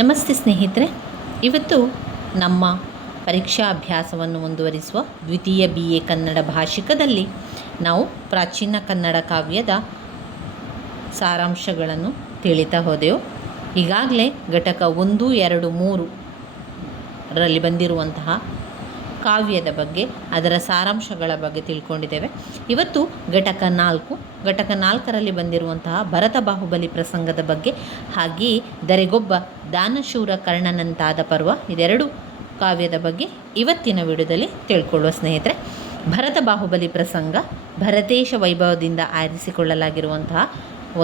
ನಮಸ್ತೆ ಸ್ನೇಹಿತರೆ, ಇವತ್ತು ನಮ್ಮ ಪರೀಕ್ಷಾ ಅಭ್ಯಾಸವನ್ನು ಮುಂದುವರಿಸುವ ದ್ವಿತೀಯ BA ಕನ್ನಡ ಭಾಷಿಕದಲ್ಲಿ ನಾವು ಪ್ರಾಚೀನ ಕನ್ನಡ ಕಾವ್ಯದ ಸಾರಾಂಶಗಳನ್ನು ತಿಳಿತಾ ಹೋದೆವು. ಈಗಾಗಲೇ ಘಟಕ 1, 2, 3ರಲ್ಲಿ ಬಂದಿರುವಂತಹ ಕಾವ್ಯದ ಬಗ್ಗೆ, ಅದರ ಸಾರಾಂಶಗಳ ಬಗ್ಗೆ ತಿಳ್ಕೊಂಡಿದ್ದೇವೆ. ಇವತ್ತು ಘಟಕ 4ರಲ್ಲಿ ಬಂದಿರುವಂತಹ ಭರತ ಬಾಹುಬಲಿ ಪ್ರಸಂಗದ ಬಗ್ಗೆ, ಹಾಗೆಯೇ ದರೆಗೊಬ್ಬ ದಾನಶೂರ ಕರ್ಣನಂತಾದ ಪರ್ವ, ಇದೆರಡು ಕಾವ್ಯದ ಬಗ್ಗೆ ಇವತ್ತಿನ ವಿಡಿಯೋದಲ್ಲಿ ತಿಳ್ಕೊಳ್ಳುವ ಸ್ನೇಹಿತರೆ. ಭರತ ಬಾಹುಬಲಿ ಪ್ರಸಂಗ ಭರತೇಶ ವೈಭವದಿಂದ ಆರಿಸಿಕೊಳ್ಳಲಾಗಿರುವಂತಹ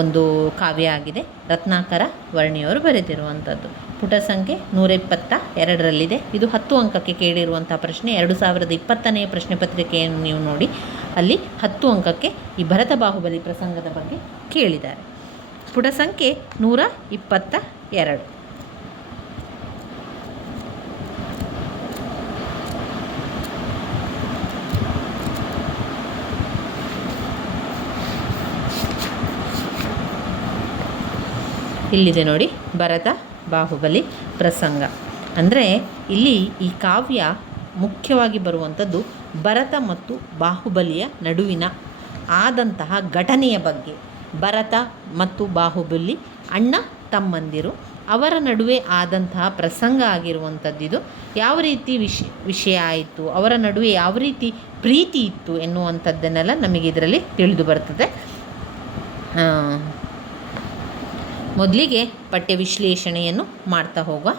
ಒಂದು ಕಾವ್ಯ ಆಗಿದೆ. ರತ್ನಾಕರ ವರ್ಣಿಯವರು ಬರೆದಿರುವಂಥದ್ದು. ಪುಟ ಸಂಖ್ಯೆ 122ರಲ್ಲಿದೆ. ಇದು 10 ಅಂಕಕ್ಕೆ ಕೇಳಿರುವಂಥ ಪ್ರಶ್ನೆ. 2020ನೇ ಪ್ರಶ್ನೆ ಪತ್ರಿಕೆಯನ್ನು ನೀವು ನೋಡಿ, ಅಲ್ಲಿ 10 ಅಂಕಕ್ಕೆ ಈ ಭರತ ಬಾಹುಬಲಿ ಪ್ರಸಂಗದ ಬಗ್ಗೆ ಕೇಳಿದ್ದಾರೆ. ಪುಟ ಸಂಖ್ಯೆ 122. ಇಲ್ಲಿದೆ ನೋಡಿ, ಭರತ ಬಾಹುಬಲಿ ಪ್ರಸಂಗ. ಅಂದರೆ ಇಲ್ಲಿ ಈ ಕಾವ್ಯ ಮುಖ್ಯವಾಗಿ ಬರುವಂಥದ್ದು ಭರತ ಮತ್ತು ಬಾಹುಬಲಿಯ ನಡುವಿನ ಆದಂತಹ ಘಟನೆಯ ಬಗ್ಗೆ. ಭರತ ಮತ್ತು ಬಾಹುಬಲಿ ಅಣ್ಣ ತಮ್ಮಂದಿರು, ಅವರ ನಡುವೆ ಆದಂತಹ ಪ್ರಸಂಗ ಆಗಿರುವಂಥದ್ದಿದು. ಯಾವ ರೀತಿ ವಿಷಯ ಆಯಿತು, ಅವರ ನಡುವೆ ಯಾವ ರೀತಿ ಪ್ರೀತಿ ಇತ್ತು ಎನ್ನುವಂಥದ್ದನ್ನೆಲ್ಲ ನಮಗೆ ಇದರಲ್ಲಿ ತಿಳಿದು ಬರ್ತದೆ. ಮೊದಲಿಗೆ ಪಠ್ಯ ವಿಶ್ಲೇಷಣೆಯನ್ನು ಮಾಡ್ತಾ ಹೋಗುವ.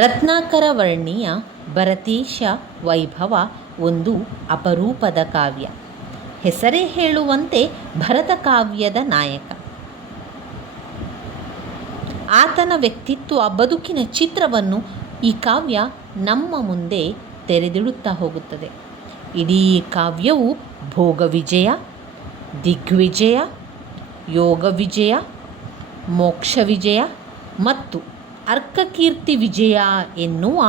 ರತ್ನಾಕರ ವರ್ಣಿಯ ಭರತೇಶ ವೈಭವ ಒಂದು ಅಪರೂಪದ ಕಾವ್ಯ. ಹೆಸರೇ ಹೇಳುವಂತೆ ಭರತ ಕಾವ್ಯದ ನಾಯಕ. ಆತನ ವ್ಯಕ್ತಿತ್ವ, ಬದುಕಿನ ಚಿತ್ರವನ್ನು ಈ ಕಾವ್ಯ ನಮ್ಮ ಮುಂದೆ ತೆರೆದಿಡುತ್ತಾ ಹೋಗುತ್ತದೆ. ಇಡೀ ಕಾವ್ಯವು ಭೋಗ ವಿಜಯ, ದಿಗ್ವಿಜಯ, ಯೋಗ ವಿಜಯ, ಮೋಕ್ಷ ವಿಜಯ ಮತ್ತು ಅರ್ಕಕೀರ್ತಿ ವಿಜಯ ಎನ್ನುವ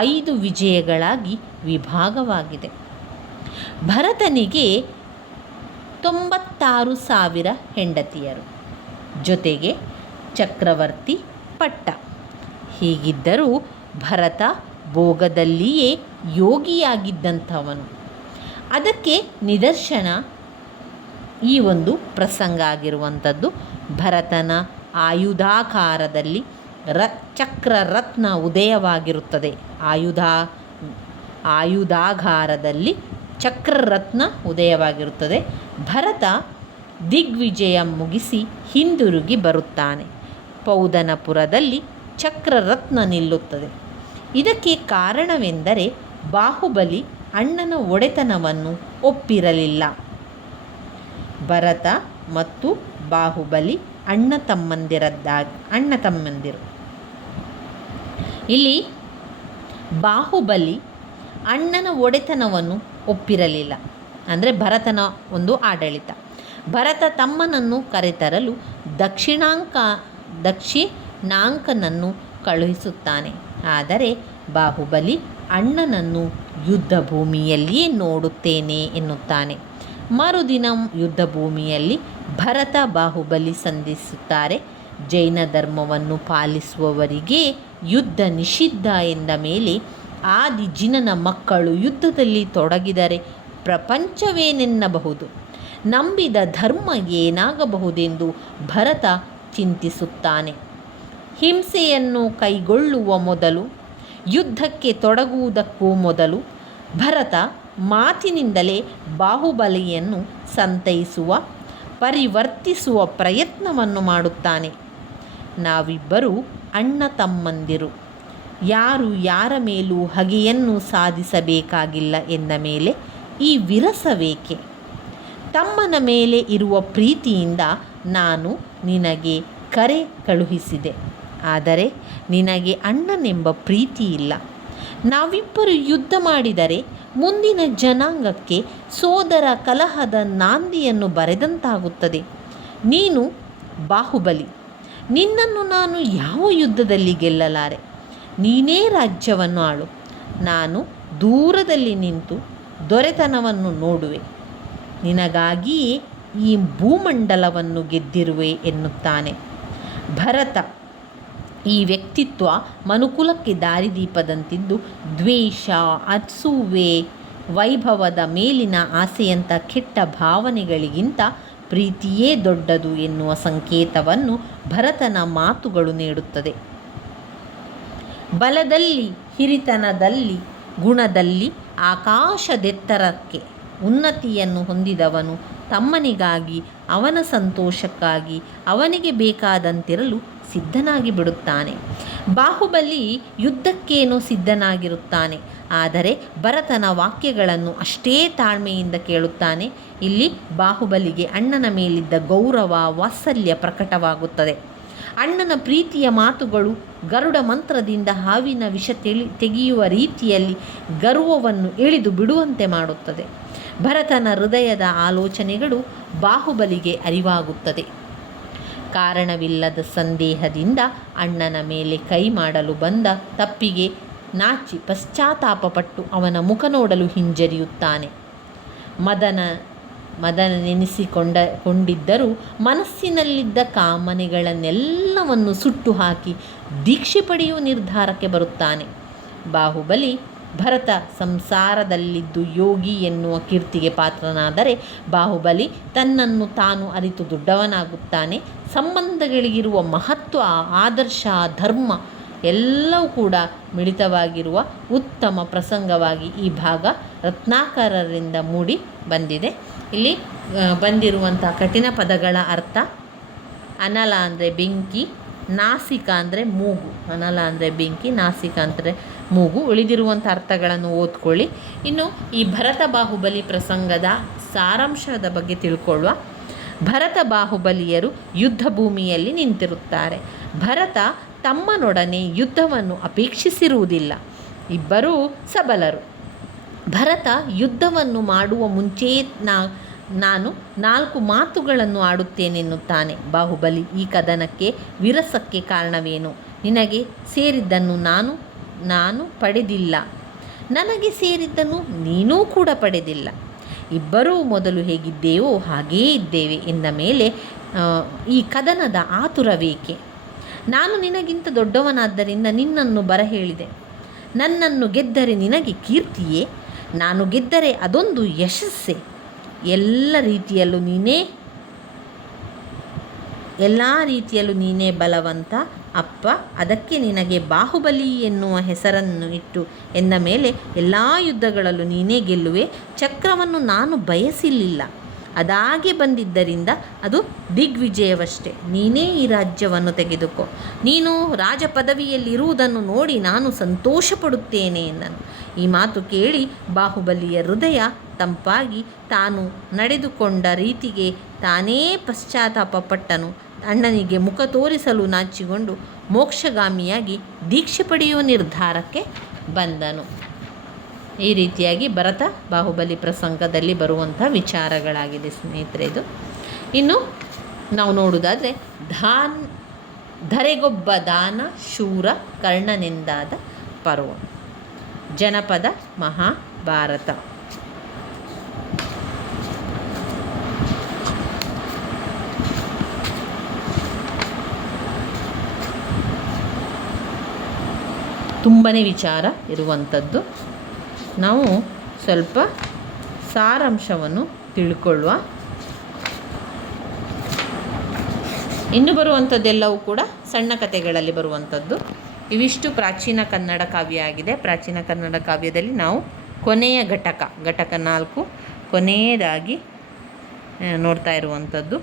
5 ವಿಜಯಗಳಾಗಿ ವಿಭಾಗವಾಗಿದೆ. ಭರತನಿಗೆ 96,000 ಹೆಂಡತಿಯರು, ಜೊತೆಗೆ ಚಕ್ರವರ್ತಿ ಪಟ್ಟ. ಹೀಗಿದ್ದರೂ ಭರತ ಭೋಗದಲ್ಲಿಯೇ ಯೋಗಿಯಾಗಿದ್ದಂಥವನು. ಅದಕ್ಕೆ ನಿದರ್ಶನ ಈ ಒಂದು ಪ್ರಸಂಗ ಆಗಿರುವಂಥದ್ದು. ಭರತನ ಆಯುಧಾಕಾರದಲ್ಲಿ ಚಕ್ರರತ್ನ ಉದಯವಾಗಿರುತ್ತದೆ. ಆಯುಧಾಗಾರದಲ್ಲಿ ಚಕ್ರರತ್ನ ಉದಯವಾಗಿರುತ್ತದೆ. ಭರತ ದಿಗ್ವಿಜಯ ಮುಗಿಸಿ ಹಿಂದಿರುಗಿ ಬರುತ್ತಾನೆ. ಪೌದನಪುರದಲ್ಲಿ ಚಕ್ರರತ್ನ ನಿಲ್ಲುತ್ತದೆ. ಇದಕ್ಕೆ ಕಾರಣವೆಂದರೆ ಬಾಹುಬಲಿ ಅಣ್ಣನ ಒಡೆತನವನ್ನು ಒಪ್ಪಿರಲಿಲ್ಲ. ಭರತ ಮತ್ತು ಬಾಹುಬಲಿ ಅಣ್ಣ ತಮ್ಮಂದಿರು. ಇಲ್ಲಿ ಬಾಹುಬಲಿ ಅಣ್ಣನ ಒಡೆತನವನ್ನು ಒಪ್ಪಿರಲಿಲ್ಲ, ಅಂದರೆ ಭರತನ ಒಂದು ಆಡಳಿತ. ಭರತ ತಮ್ಮನನ್ನು ಕರೆತರಲು ದಕ್ಷಿಣಾಂಕನನ್ನು ಕಳುಹಿಸುತ್ತಾನೆ. ಆದರೆ ಬಾಹುಬಲಿ ಅಣ್ಣನನ್ನು ಯುದ್ಧ ಭೂಮಿಯಲ್ಲಿಯೇ ನೋಡುತ್ತೇನೆ ಎನ್ನುತ್ತಾನೆ. ಮರುದಿನ ಯುದ್ಧ ಭೂಮಿಯಲ್ಲಿ ಭರತ ಬಾಹುಬಲಿ ಸಂಧಿಸುತ್ತಾರೆ. ಜೈನ ಧರ್ಮವನ್ನು ಪಾಲಿಸುವವರಿಗೆ ಯುದ್ಧ ನಿಷಿದ್ಧ ಎಂದ ಮೇಲೆ ಆದಿಜಿನನ ಮಕ್ಕಳು ಯುದ್ಧದಲ್ಲಿ ತೊಡಗಿದರೆ ಪ್ರಪಂಚವೇನೆನ್ನಬಹುದು? ನಂಬಿದ ಧರ್ಮ ಏನಾಗಬಹುದೆಂದು ಭರತ ಚಿಂತಿಸುತ್ತಾನೆ. ಹಿಂಸೆಯನ್ನು ಕೈಗೊಳ್ಳುವ ಮೊದಲು, ಯುದ್ಧಕ್ಕೆ ತೊಡಗುವುದಕ್ಕೂ ಮೊದಲು ಭರತ ಮಾತಿನಿಂದಲೇ ಬಾಹುಬಲಿಯನ್ನು ಪರಿವರ್ತಿಸುವ ಪ್ರಯತ್ನವನ್ನು ಮಾಡುತ್ತಾನೆ. ನಾವಿಬ್ಬರು ಅಣ್ಣ ತಮ್ಮಂದಿರು, ಯಾರು ಯಾರ ಮೇಲೂ ಹಗೆಯನ್ನು ಸಾಧಿಸಬೇಕಾಗಿಲ್ಲ ಎಂದ ಮೇಲೆ ಈ ವಿರಸವೇಕೆ? ತಮ್ಮನ ಮೇಲೆ ಇರುವ ಪ್ರೀತಿಯಿಂದ ನಾನು ನಿನಗೆ ಕರೆ ಕಳುಹಿಸಿದೆ. ಆದರೆ ನಿನಗೆ ಅಣ್ಣನೆಂಬ ಪ್ರೀತಿ ಇಲ್ಲ. ನಾವಿಬ್ಬರು ಯುದ್ಧ ಮಾಡಿದರೆ ಮುಂದಿನ ಜನಾಂಗಕ್ಕೆ ಸೋದರ ಕಲಹದ ನಾಂದಿಯನ್ನು ಬರೆದಂತಾಗುತ್ತದೆ. ನೀನು ಬಾಹುಬಲಿ, ನಿನ್ನನ್ನು ನಾನು ಯಾವ ಯುದ್ಧದಲ್ಲಿ ಗೆಲ್ಲಲಾರೆ. ನೀನೇ ರಾಜ್ಯವನ್ನು ಆಳು. ನಾನು ದೂರದಲ್ಲಿ ನಿಂತು ದೊರೆತನವನ್ನು ನೋಡುವೆ. ನಿನಗಾಗಿಯೇ ಈ ಭೂಮಂಡಲವನ್ನು ಗೆದ್ದಿರುವೆ ಎನ್ನುತ್ತಾನೆ. ಭರತ ಈ ವ್ಯಕ್ತಿತ್ವ ಮನುಕುಲಕ್ಕೆ ದಾರಿದೀಪದಂತಿದ್ದು, ದ್ವೇಷ, ಅಸೂಯೆ, ವೈಭವದ ಮೇಲಿನ ಆಸೆಯಂಥ ಕೆಟ್ಟ ಭಾವನೆಗಳಿಗಿಂತ ಪ್ರೀತಿಯೇ ದೊಡ್ಡದು ಎನ್ನುವ ಸಂಕೇತವನ್ನು ಭರತನ ಮಾತುಗಳು ನೀಡುತ್ತದೆ. ಬಲದಲ್ಲಿ, ಹಿರಿತನದಲ್ಲಿ, ಗುಣದಲ್ಲಿ ಆಕಾಶದೆತ್ತರಕ್ಕೆ ಉನ್ನತಿಯನ್ನು ಹೊಂದಿದವನು ತಮ್ಮನಿಗಾಗಿ, ಅವನ ಸಂತೋಷಕ್ಕಾಗಿ, ಅವನಿಗೆ ಬೇಕಾದಂತಿರಲು ಸಿದ್ಧನಾಗಿ ಬಿಡುತ್ತಾನೆ. ಬಾಹುಬಲಿ ಯುದ್ಧಕ್ಕೇನೋ ಸಿದ್ಧನಾಗಿರುತ್ತಾನೆ, ಆದರೆ ಭರತನ ವಾಕ್ಯಗಳನ್ನು ಅಷ್ಟೇ ತಾಳ್ಮೆಯಿಂದ ಕೇಳುತ್ತಾನೆ. ಇಲ್ಲಿ ಬಾಹುಬಲಿಗೆ ಅಣ್ಣನ ಮೇಲಿದ್ದ ಗೌರವ, ವಾತ್ಸಲ್ಯ ಪ್ರಕಟವಾಗುತ್ತದೆ. ಅಣ್ಣನ ಪ್ರೀತಿಯ ಮಾತುಗಳು ಗರುಡ ಮಂತ್ರದಿಂದ ಹಾವಿನ ವಿಷ ತೆಗೆಯುವ ರೀತಿಯಲ್ಲಿ ಗರ್ವವನ್ನು ಎಳೆದು ಬಿಡುವಂತೆ ಮಾಡುತ್ತದೆ. ಭರತನ ಹೃದಯದ ಆಲೋಚನೆಗಳು ಬಾಹುಬಲಿಗೆ ಅರಿವಾಗುತ್ತದೆ. ಕಾರಣವಿಲ್ಲದ ಸಂದೇಹದಿಂದ ಅಣ್ಣನ ಮೇಲೆ ಕೈ ಮಾಡಲು ಬಂದ ತಪ್ಪಿಗೆ ನಾಚಿ ಪಶ್ಚಾತ್ತಾಪಪಟ್ಟು ಅವನ ಮುಖ ನೋಡಲು ಹಿಂಜರಿಯುತ್ತಾನೆ. ಕೊಂಡಿದ್ದರೂ ಮನಸ್ಸಿನಲ್ಲಿದ್ದ ಕಾಮನೆಗಳನ್ನೆಲ್ಲವನ್ನು ಸುಟ್ಟು ಹಾಕಿ ದೀಕ್ಷೆ ಪಡೆಯುವ ನಿರ್ಧಾರಕ್ಕೆ ಬರುತ್ತಾನೆ. ಬಾಹುಬಲಿ ಭರತ ಸಂಸಾರದಲ್ಲಿದ್ದು ಯೋಗಿ ಎನ್ನುವ ಕೀರ್ತಿಗೆ ಪಾತ್ರನಾದರೆ, ಬಾಹುಬಲಿ ತನ್ನನ್ನು ತಾನು ಅರಿತು ದೊಡ್ಡವನಾಗುತ್ತಾನೆ. ಸಂಬಂಧಗಳಿಗಿರುವ ಮಹತ್ವ, ಆದರ್ಶ, ಧರ್ಮ ಎಲ್ಲವೂ ಕೂಡ ಮಿಳಿತವಾಗಿರುವ ಉತ್ತಮ ಪ್ರಸಂಗವಾಗಿ ಈ ಭಾಗ ರತ್ನಾಕರರಿಂದ ಮೂಡಿ ಬಂದಿದೆ. ಇಲ್ಲಿ ಬಂದಿರುವಂಥ ಕಠಿಣ ಪದಗಳ ಅರ್ಥ: ಅನಲ ಅಂದರೆ ಬೆಂಕಿ, ನಾಸಿಕ ಅಂದರೆ ಮೂಗು. ಅನಲ ಅಂದರೆ ಬೆಂಕಿ, ನಾಸಿಕ ಅಂದರೆ ಮೂಗು. ಉಳಿದಿರುವಂಥ ಅರ್ಥಗಳನ್ನು ಓದ್ಕೊಳ್ಳಿ. ಇನ್ನು ಈ ಭರತ ಬಾಹುಬಲಿ ಪ್ರಸಂಗದ ಸಾರಾಂಶದ ಬಗ್ಗೆ ತಿಳ್ಕೊಳ್ಳುವ. ಭರತ ಬಾಹುಬಲಿಯರು ಯುದ್ಧ ಭೂಮಿಯಲ್ಲಿ ನಿಂತಿರುತ್ತಾರೆ. ಭರತ ತಮ್ಮನೊಡನೆ ಯುದ್ಧವನ್ನು ಅಪೇಕ್ಷಿಸಿರುವುದಿಲ್ಲ. ಇಬ್ಬರೂ ಸಬಲರು. ಭರತ ಯುದ್ಧವನ್ನು ಮಾಡುವ ಮುಂಚೆ ನಾನು 4 ಮಾತುಗಳನ್ನು ಆಡುತ್ತೇನೆನ್ನುತ್ತಾನೆ. ಬಾಹುಬಲಿ ಈ ಕದನಕ್ಕೆ, ವಿರಸಕ್ಕೆ ಕಾರಣವೇನು? ನಿನಗೆ ಸೇರಿದ್ದನ್ನು ನಾನು ಪಡೆದಿಲ್ಲ, ನನಗೆ ಸೇರಿದ್ದನ್ನು ನೀನೂ ಕೂಡ ಪಡೆದಿಲ್ಲ. ಇಬ್ಬರೂ ಮೊದಲು ಹೇಗಿದ್ದೇವೋ ಹಾಗೇ ಇದ್ದೇವೆ ಎಂದ ಮೇಲೆ ಈ ಕದನದ ಆತುರವೇಕೆ? ನಾನು ನಿನಗಿಂತ ದೊಡ್ಡವನಾದ್ದರಿಂದ ನಿನ್ನನ್ನು ಬರಹೇಳಿದೆ. ನನ್ನನ್ನು ಗೆದ್ದರೆ ನಿನಗೆ ಕೀರ್ತಿಯೇ? ನಾನು ಗೆದ್ದರೆ ಅದೊಂದು ಯಶಸ್ಸೇ? ಎಲ್ಲ ರೀತಿಯಲ್ಲೂ ನೀನೇ ಬಲವಂತ ಅಪ್ಪ. ಅದಕ್ಕೆ ನಿನಗೆ ಬಾಹುಬಲಿ ಎನ್ನುವ ಹೆಸರನ್ನು ಇಟ್ಟು ಎಂದ ಮೇಲೆ ಎಲ್ಲ ಯುದ್ಧಗಳಲ್ಲೂ ನೀನೇ ಗೆಲ್ಲುವೆ. ಚಕ್ರವನ್ನು ನಾನು ಬಯಸಿರಲಿಲ್ಲ, ಅದಾಗೆ ಬಂದಿದ್ದರಿಂದ ಅದು ದಿಗ್ವಿಜಯವಷ್ಟೇ. ನೀನೇ ಈ ರಾಜ್ಯವನ್ನು ತೆಗೆದುಕೋ. ನೀನು ರಾಜ ಪದವಿಯಲ್ಲಿರುವುದನ್ನು ನೋಡಿ ನಾನು ಸಂತೋಷಪಡುತ್ತೇನೆ ಎಂದನು. ಈ ಮಾತು ಕೇಳಿ ಬಾಹುಬಲಿಯ ಹೃದಯ ತಂಪಾಗಿ ತಾನು ನಡೆದುಕೊಂಡ ರೀತಿಗೆ ತಾನೇ ಪಶ್ಚಾತ್ತಾಪಪಟ್ಟನು. ಅಣ್ಣನಿಗೆ ಮುಖ ತೋರಿಸಲು ನಾಚಿಕೊಂಡು ಮೋಕ್ಷಗಾಮಿಯಾಗಿ ದೀಕ್ಷೆ ಪಡೆಯುವ ನಿರ್ಧಾರಕ್ಕೆ ಬಂದನು. ಈ ರೀತಿಯಾಗಿ ಭರತ ಬಾಹುಬಲಿ ಪ್ರಸಂಗದಲ್ಲಿ ಬರುವಂಥ ವಿಚಾರಗಳಾಗಿದೆ ಸ್ನೇಹಿತರೆ ಇದು. ಇನ್ನು ನಾವು ನೋಡುವುದಾದರೆ ಧರೆಗೊಬ್ಬ ದಾನ ಶೂರ ಕರ್ಣನೆಂದಾದ ಪರ್ವ. ಜನಪದ ಮಹಾಭಾರತ. ತುಂಬನೇ ವಿಚಾರ ಇರುವಂಥದ್ದು. ನಾವು ಸ್ವಲ್ಪ ಸಾರಾಂಶವನ್ನು ತಿಳ್ಕೊಳ್ಳುವ. ಇನ್ನು ಬರುವಂಥದ್ದೆಲ್ಲವೂ ಕೂಡ ಸಣ್ಣ ಕಥೆಗಳಲ್ಲಿ ಬರುವಂಥದ್ದು. ಇವಿಷ್ಟು ಪ್ರಾಚೀನ ಕನ್ನಡ ಕಾವ್ಯ ಆಗಿದೆ. ಪ್ರಾಚೀನ ಕನ್ನಡ ಕಾವ್ಯದಲ್ಲಿ ನಾವು ಕೊನೆಯ ಘಟಕ 4 ಕೊನೆಯದಾಗಿ ನೋಡ್ತಾ ಇರುವಂಥದ್ದು.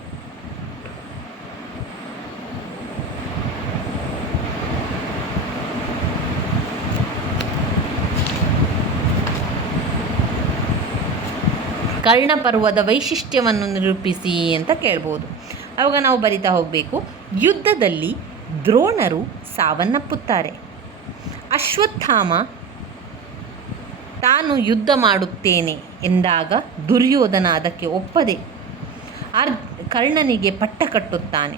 ಕರ್ಣಪರ್ವದ ವೈಶಿಷ್ಟ್ಯವನ್ನು ನಿರೂಪಿಸಿ ಅಂತ ಕೇಳ್ಬೋದು. ಆವಾಗ ನಾವು ಬರಿತಾ ಹೋಗಬೇಕು. ಯುದ್ಧದಲ್ಲಿ ದ್ರೋಣರು ಸಾವನ್ನಪ್ಪುತ್ತಾರೆ. ಅಶ್ವತ್ಥಾಮ ತಾನು ಯುದ್ಧ ಮಾಡುತ್ತೇನೆ ಎಂದಾಗ ದುರ್ಯೋಧನ ಅದಕ್ಕೆ ಒಪ್ಪದೆ ಕರ್ಣನಿಗೆ ಪಟ್ಟ ಕಟ್ಟುತ್ತಾನೆ.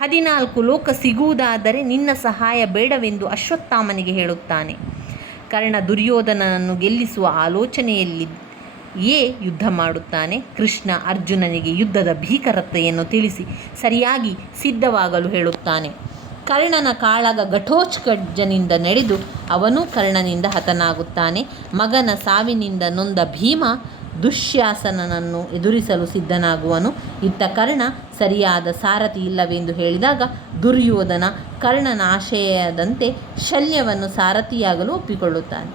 14 ಲೋಕ ಸಿಗುವುದಾದರೆ ನಿನ್ನ ಸಹಾಯ ಬೇಡವೆಂದು ಅಶ್ವತ್ಥಾಮನಿಗೆ ಹೇಳುತ್ತಾನೆ. ಕರ್ಣ ದುರ್ಯೋಧನನನ್ನು ಗೆಲ್ಲಿಸುವ ಆಲೋಚನೆಯಲ್ಲಿ ಯುದ್ಧ ಮಾಡುತ್ತಾನೆ. ಕೃಷ್ಣ ಅರ್ಜುನನಿಗೆ ಯುದ್ಧದ ಭೀಕರತೆಯನ್ನು ತಿಳಿಸಿ ಸರಿಯಾಗಿ ಸಿದ್ಧವಾಗಲು ಹೇಳುತ್ತಾನೆ. ಕರ್ಣನ ಕಾಳಗ ಘಟೋತ್ಕಚನಿಂದ ನಡೆದು ಅವನೂ ಕರ್ಣನಿಂದ ಹತನಾಗುತ್ತಾನೆ. ಮಗನ ಸಾವಿನಿಂದ ನೊಂದ ಭೀಮ ದುಶ್ಯಾಸನನನ್ನು ಎದುರಿಸಲು ಸಿದ್ಧನಾಗುವನು. ಇತ್ತ ಕರ್ಣ ಸರಿಯಾದ ಸಾರಥಿ ಇಲ್ಲವೆಂದು ಹೇಳಿದಾಗ ದುರ್ಯೋಧನ ಕರ್ಣನ ಆಶಯದಂತೆ ಶಲ್ಯವನ್ನು ಸಾರಥಿಯಾಗಲು ಒಪ್ಪಿಕೊಳ್ಳುತ್ತಾನೆ.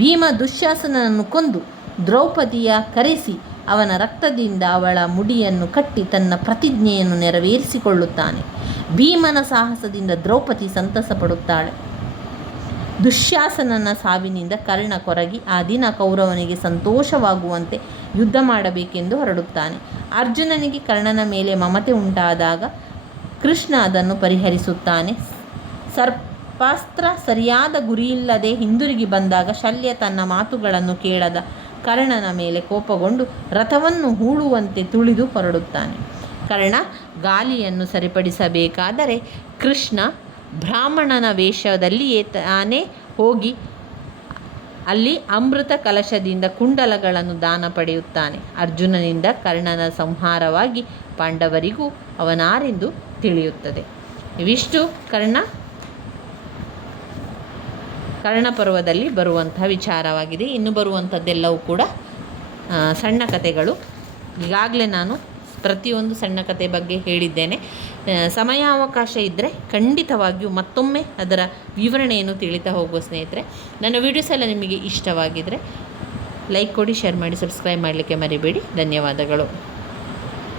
ಭೀಮ ದುಶ್ಯಾಸನನನ್ನು ಕೊಂದು ದ್ರೌಪದಿಯ ಕರೆಸಿ ಅವನ ರಕ್ತದಿಂದ ಅವಳ ಮುಡಿಯನ್ನು ಕಟ್ಟಿ ತನ್ನ ಪ್ರತಿಜ್ಞೆಯನ್ನು ನೆರವೇರಿಸಿಕೊಳ್ಳುತ್ತಾನೆ. ಭೀಮನ ಸಾಹಸದಿಂದ ದ್ರೌಪದಿ ಸಂತಸ ಪಡುತ್ತಾಳೆ. ದುಶ್ಯಾಸನನ ಸಾವಿನಿಂದ ಕರ್ಣ ಕೊರಗಿ ಆ ದಿನ ಕೌರವನಿಗೆ ಸಂತೋಷವಾಗುವಂತೆ ಯುದ್ಧ ಮಾಡಬೇಕೆಂದು ಹೊರಡುತ್ತಾನೆ. ಅರ್ಜುನನಿಗೆ ಕರ್ಣನ ಮೇಲೆ ಮಮತೆ ಉಂಟಾದಾಗ ಕೃಷ್ಣ ಅದನ್ನು ಪರಿಹರಿಸುತ್ತಾನೆ. ಸರ್ಪಾಸ್ತ್ರ ಸರಿಯಾದ ಗುರಿಯಿಲ್ಲದೆ ಹಿಂದಿರುಗಿ ಬಂದಾಗ ಶಲ್ಯ ತನ್ನ ಮಾತುಗಳನ್ನು ಕೇಳದ ಕರ್ಣನ ಮೇಲೆ ಕೋಪಗೊಂಡು ರಥವನ್ನು ಹೂಳುವಂತೆ ತುಳಿದು ಹೊರಡುತ್ತಾನೆ. ಕರ್ಣ ಗಾಲಿಯನ್ನು ಸರಿಪಡಿಸಬೇಕಾದರೆ ಕೃಷ್ಣ ಬ್ರಾಹ್ಮಣನ ವೇಷದಲ್ಲಿಯೇ ತಾನೇ ಹೋಗಿ ಅಲ್ಲಿ ಅಮೃತ ಕಲಶದಿಂದ ಕುಂಡಲಗಳನ್ನು ದಾನ ಪಡೆಯುತ್ತಾನೆ. ಅರ್ಜುನನಿಂದ ಕರ್ಣನ ಸಂಹಾರವಾಗಿ ಪಾಂಡವರಿಗೂ ಅವನಾರೆಂದು ತಿಳಿಯುತ್ತದೆ. ಇವಿಷ್ಟು ಕರ್ಣ ಪರ್ವದಲ್ಲಿ ಬರುವಂತಹ ವಿಚಾರವಾಗಿದೆ. ಇನ್ನು ಬರುವಂಥದ್ದೆಲ್ಲವೂ ಕೂಡ ಸಣ್ಣ ಕಥೆಗಳು. ಈಗಾಗಲೇ ನಾನು ಪ್ರತಿಯೊಂದು ಸಣ್ಣ ಕಥೆ ಬಗ್ಗೆ ಹೇಳಿದ್ದೇನೆ. ಸಮಯಾವಕಾಶ ಇದ್ದರೆ ಖಂಡಿತವಾಗಿಯೂ ಮತ್ತೊಮ್ಮೆ ಅದರ ವಿವರಣೆಯನ್ನು ತಿಳಿತಾ ಹೋಗುವ ಸ್ನೇಹಿತರೆ. ನನ್ನ ವೀಡಿಯೋಸ್ ಎಲ್ಲ ನಿಮಗೆ ಇಷ್ಟವಾಗಿದ್ದರೆ ಲೈಕ್ ಕೊಡಿ, ಶೇರ್ ಮಾಡಿ, ಸಬ್ಸ್ಕ್ರೈಬ್ ಮಾಡಲಿಕ್ಕೆ ಮರಿಬೇಡಿ. ಧನ್ಯವಾದಗಳು.